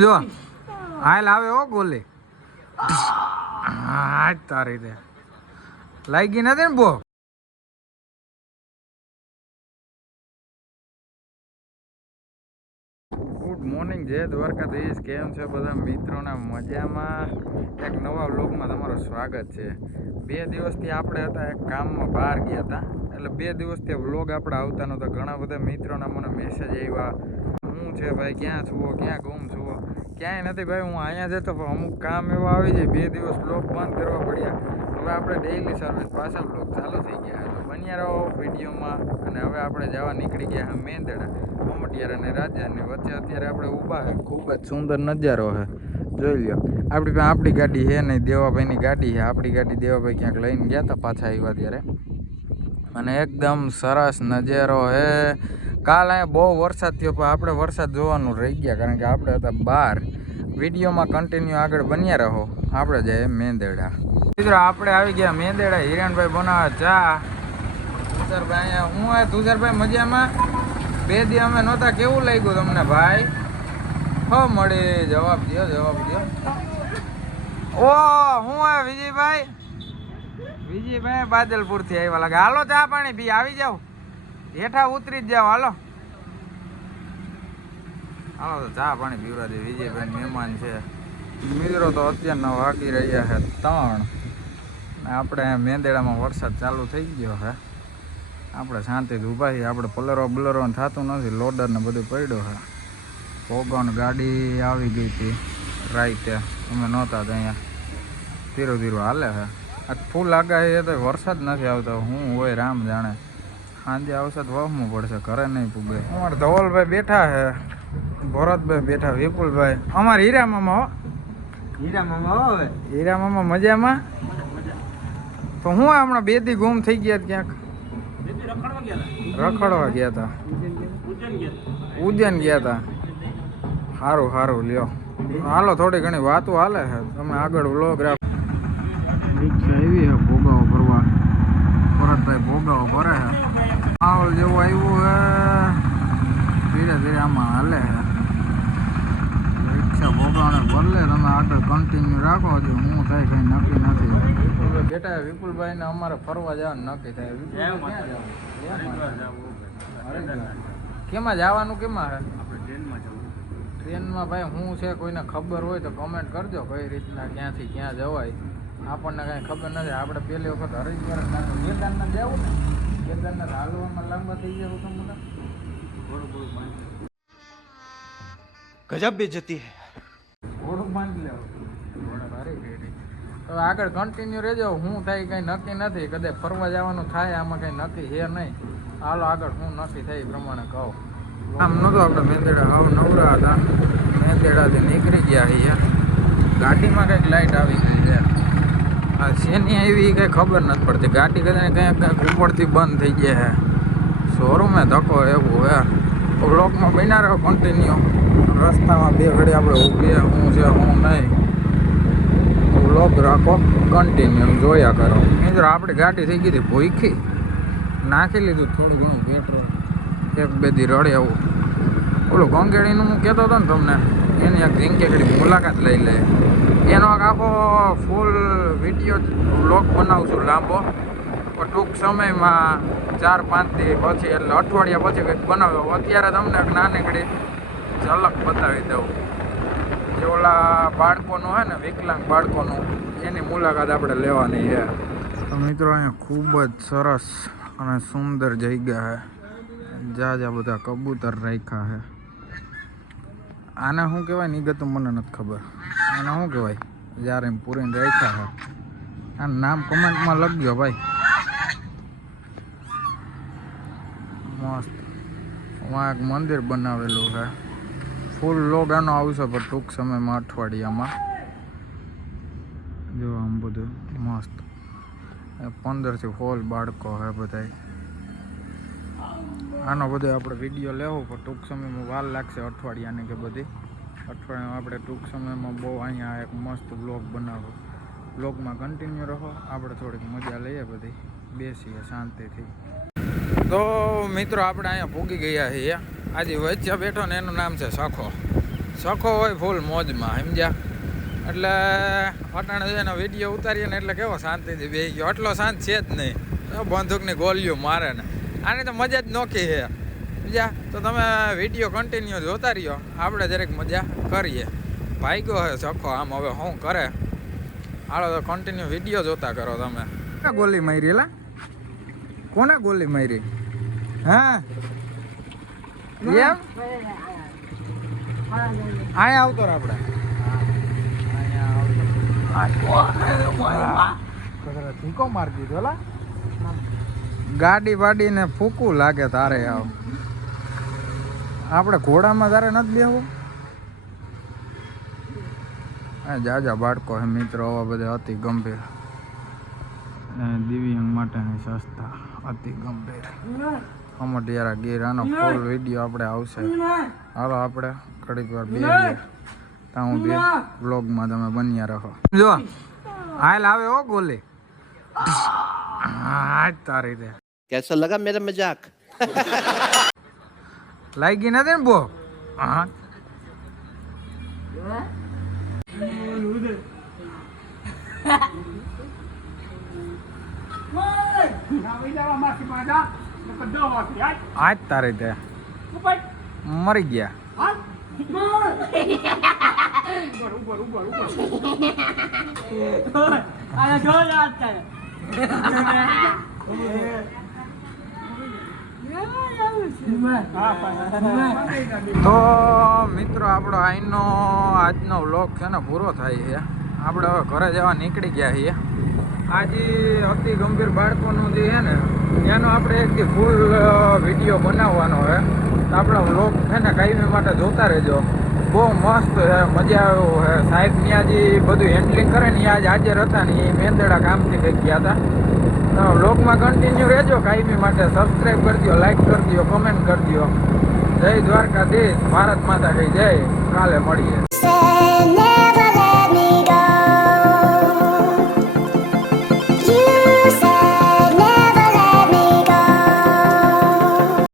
જો, હાલ આવે હો ગોલે. હા તારી રે લાગી નથી ને બો? ગુડ મોર્નિંગ જય દ્વારકાધીશ. કેમ છે બધા મિત્રોના મજામાં? એક નવા વ્લોગમાં તમારું સ્વાગત છે. બે દિવસથી આપણે હતા એક કામમાં બહાર ગયા હતા. એટલે બે દિવસથી વ્લોગ આપણે આવતા નહોતા. ઘણા બધા મિત્રોના મને મેસેજ આવ્યા. હું છે ભાઈ, ક્યાં છુઓ ક્યાં ગુમ છુઓ ક્યાંય નથી ભાઈ, હું અહીંયા જતો પણ અમુક કામ એવા આવી જાય, બે દિવસ બ્લોક બંધ કરવા પડ્યા. હવે આપણે ડેઈલી સર્વિસ પાછા બ્લોક ચાલુ થઈ ગયા. તો બન્યા રહો વિડીયોમાં, અને હવે આપણે જવા નીકળી ગયા હા મેંદડા મમટિયાર અને રાજાની વચ્ચે. અત્યારે આપણે ઊભા છે ખૂબ જ સુંદર નજારો છે જોઈ લ્યો, આપણી પાસે આપણી ગાડી છે નહીં, દેવાભાઈની ગાડી છે આપણી ગાડી દેવાભાઈ ક્યાંક લઈને ગયા હતા પાછા આવ્યા ત્યારે. અને એકદમ સરસ નજારો હે. કાલ અહીંયા બહુ વરસાદ થયો, પણ આપણે વરસાદ જોવાનું રહી ગયા, કારણ કે આપણે હતા બહાર. વિડીયોમાં કન્ટિન્યુ આગળ બન્યા રહો. આપણે જઈએ મેંદેડા. મિત્રો, આપણે આવી ગયા મેંદેડા હિરણભાઈ બનાવે ચા. તુષારભાઈ અહીંયા, હું આ તુષારભાઈ, મજામાં? બે દી અમે નહોતા, કેવું લાગ્યું તમને ભાઈ? હો, મળી, જવાબ દો જવાબ દો ઓ, હું આ વિજયભાઈ? વિજયભાઈ બાદલપુરથી આવ્યા લાગે. હાલો, ચા પાણી પી, આવી જાવ હેઠા ઉતરી જ જાવ હાલો. હાલો, તો ચા પાણી પીવડા દે. વિજયભાઈ મહેમાન છે. મિત્રો તો અત્યારના વાગી રહ્યા છે ત્રણ. ને આપણે મેંદેડામાં વરસાદ ચાલુ થઈ ગયો છે. આપણે શાંતિથી ઊભા છીએ. આપણે પલરવા બલરવા થતું નથી. લોડર ને બધું પડ્યું છે. પોગન ગાડી આવી ગઈ હતી. રાઈતે. અમે નહોતા તો અહીંયા ધીરું ધીરું હાલે છે. આ ફૂલ આગાહી તો વરસાદ નથી આવતો. હું હોય રામ જાણે. સાંજે આવશે તો પડશે ઘરે નહીં પૂગે. અમારે ધવલભાઈ બેઠા છે ભરતભાઈ બેઠા વિપુલભાઈ. અમારે હીરા મામા હો. હીરા મામા હવે? હીરા મામા મજામાં? તો હું હમણાં બે દી ગુમ થઈ ગયા હતા ક્યાંક? રખડવા ગયા હતા ઉજ્જૈન ગયા હતા સારું સારું લ્યો. હાલો થોડી ઘણી વાતો હાલે છે. તમે આગળ વ્લોગ્રાફ રાખ રિક્ષા આવી છે ભોગાવો ભરવા. ભરતભાઈ ભોગાવો ભરે છે. માહોલ જેવું આવ્યું હે. ધીરે ધીરે આમાં હાલે. છે રિક્ષા ભોગાવને બદલે તમે આગળ કન્ટિન્યુ રાખો. હજુ હું થાય કઈ નક્કી નથી. બેટા વિપુલભાઈને અમારે ફરવા જવાનું નક્કી થાય? કેમાં જવાનું કેમાં છે. ટ્રેનમાં ભાઈ હું છે કોઈને ખબર હોય તો કમેન્ટ કરજો કઈ રીતના ક્યાંથી ક્યાં જવાય. આપણને કાંઈ ખબર નથી. આપણે પહેલી વખત હરિદ્વાર જવું ને. કેદારનાથ હાલવામાં લાંબા થઈ ગયા તો મોટા? ગજબ બેજતી હે. ઘોડું બાંધી લેવું ઘોડા આગળ કન્ટિન્યુ રહેજો. હું થાય કંઈ નક્કી નથી. કદાચ ફરવા જવાનું થાય આમાં કંઈ નક્કી છે નહીં. હાલો આગળ હું નક્કી થાય એ પ્રમાણે કહો. આમ નહોતું આપણે મેંદેડા હાવ નવરા હતા મેંદેડાથી નીકળી ગયા અહીંયા ગાડીમાં કંઈક લાઈટ આવી ગઈ. આ શેની આવી કંઈ ખબર નથી પડતી. ગાડી કદાચ કંઈક કંઈક ઉપરથી બંધ થઈ ગયા છે શોરૂમે ધક્કો એવું હે. બ્લોકમાં બન્યા રહ્યો કન્ટિન્યુ રસ્તામાં બે ઘડી આપણે ઊભી હું છે, હું નહીં. બ્લોક રાખો કન્ટિન્યુ જોયા કરો. મિત્રો, આપણી ગાડી થઈ ગઈ હતી ભૂખી. નાખી લીધું થોડું ઘણું પેટ્રોલ એક બે દી રડે એવું ઓલું ગંગેડીનું હું કહેતો હતો ને તમને, એની એક ઝીંકેકડી મુલાકાત લઈ લે. એનો આખો ફૂલ વીડિયો બ્લોગ બનાવું છું લાંબો. પણ ટૂંક સમયમાં ચાર પાંચ દી પછી, એટલે અઠવાડિયા પછી કંઈક બનાવ્યો અત્યારે તમને નાનકડી ઝલક બતાવી દઉં. જે ઓલા બાળકોનું હોય ને, વિકલાંગ બાળકોનું, એની મુલાકાત આપણે લેવાની છે. તો મિત્રો, અહીંયા ખૂબ જ સરસ અને સુંદર જગ્યા છે. જ્યાં જ્યાં બધા કબૂતર રાખ્યા છે. આને શું કહેવાય? નિગત ગતું મને નથી ખબર. આને શું કહેવાય? જ્યારે એમ પૂરીને રાખ્યા હોય. આ નામ કમેન્ટમાં લખજો ભાઈ. મસ્ત. હું એક મંદિર બનાવેલું છે. ફૂલ આનો આવશે પણ ટૂંક સમયમાં અઠવાડિયામાં. જો આમ બધું. મસ્ત. પંદરથી હોલ બાળકો હે બધાય. આનો બધો આપણે વીડિયો લેવો પણ ટૂંક સમયમાં વાર લાગશે અઠવાડિયાની કે બધી. અઠવાડિયામાં આપણે ટૂંક સમયમાં બહુ અહીંયા એક મસ્ત બ્લોગ બનાવો. બ્લોગમાં કન્ટિન્યુ રહો, આપણે થોડીક મજા લઈએ બધી. બેસીએ શાંતિથી. તો મિત્રો, આપણે અહીંયા ભૂગી ગયા છીએ. આજે વચ્ચે બેઠો ને એનું નામ છે સખો સખો હોય ફૂલ મોજમાં, સમજ્યા? એટલે અટાણે એનો વીડિયો ઉતારીએ ને એટલે કેવો શાંતિથી બે ગયો. એટલો શાંત છે જ નહીં. બંદૂકની ગોલીઓ મારે ને. આની તો મજા જ નોખી છે. સમજ્યા તો તમે વીડિયો કન્ટિન્યુ જોતા રહ્યો. આપણે જરીક મજા કરીએ. ભાગ્યો હે ચોખ્ખો આમ હવે શું કરે? હાલો, તો કન્ટિન્યુ વીડિયો જોતા કરો તમે. ગોલી મારી એલા? કોને ગોલી મારી? હા? એમ? અહીંયા આવતો આપણે. ગાડી વાડી ને ફૂકું લાગે તારે આવ આપણે ઘોડામાં તારે નથી બેહવું? જાજા બાળકો હે મિત્રો, આવા બધા અતિ ગંભીર. દિવ્યાંગ માટેની સંસ્થા અતિ ગંભીર. અમારે યાર ગીર, આનો ફૂલ વીડિયો આપણે આવશે. હાલો આપણે ઘડીક વાર બે ત્યાં હું બે બ્લોગમાં તમે બન્યા રહો. જો, હાલ આવે હો ગોલી. હા તારી દે કેસો લગા મેરા મજાક? લાગી નથી ને બો? હા. તારી તે. મરી ગયા. તો મિત્રો, આપણો આઈનો આજનો વ્લોગ છે ને પૂરો થાય છે. આપણે હવે ઘરે જવા નીકળી ગયા છીએ. આજે અતિ ગંભીર બાળકોનું જે છે ને, એનો આપણે એકથી ફૂલ વીડિયો બનાવવાનો છે. તો આપણો વ્લોગ છે ને કાયમી માટે જોતા રહેજો. બહુ મસ્ત છે, મજા આવ્યો છે. સાહેબ ત્યાં જે બધું હેન્ડલિંગ કરે ને એ જ હાજર હતા ને, એ મેંદડા કામથી કંઈક ગયા હતા. વ્લોગમાં કન્ટિન્યુ રહેજો કાયમી માટે. સબસ્ક્રાઈબ કરજો લાઈક કરજો કમેન્ટ કરી દો જય દ્વારકાધીશ. ભારત માતા કઈ જય. કાલે મળીએ.